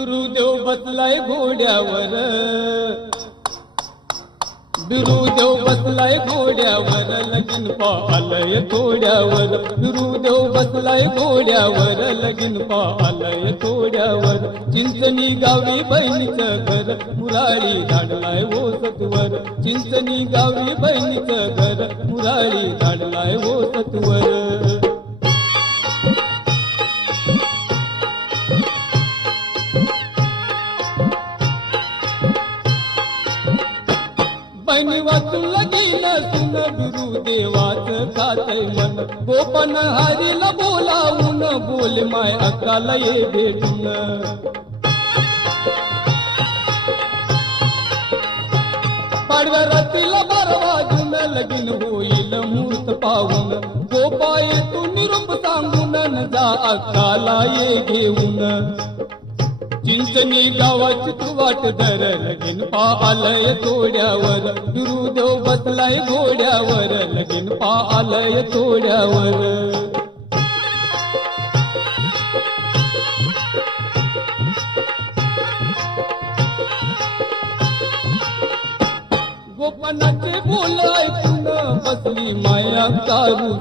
बिरुदेव बसलाय घोड्यावर, बिरुदेव बसलाय घोड्यावर, लगीन पालय थोड्यावर. बिरुदेव बसलाय घोड्यावर, लगीन पालय थोड्यावर. चिंचणी गावी बहिणीचं घर, मुराळी धाडलाय ओ सत्वर. चिंचणी गावी बहिणीचं घर, मुराळी धाडलाय ओ सत्वर. बहिणी वाचून लगीन सुन, बिरुदेवाचं खातय मन. गोपन हरीला बोलावून, बोल माय अक्काला ये भेटून. पाडव्या रात्रीला 12 वाजून, लगीन होईल मुहूर्त पाहून. गोपा येतो निरोप सांगून, न जा अक्काला ये घेऊन. चिंचणी गावाची तू वाट धर, लगीन पालय थोड्यावर. बिरुदेव बसलाय घोड्यावर, लगीन पालय थोड्यावर. गोपनाचे बोल ऐकून, बसली माया कारू.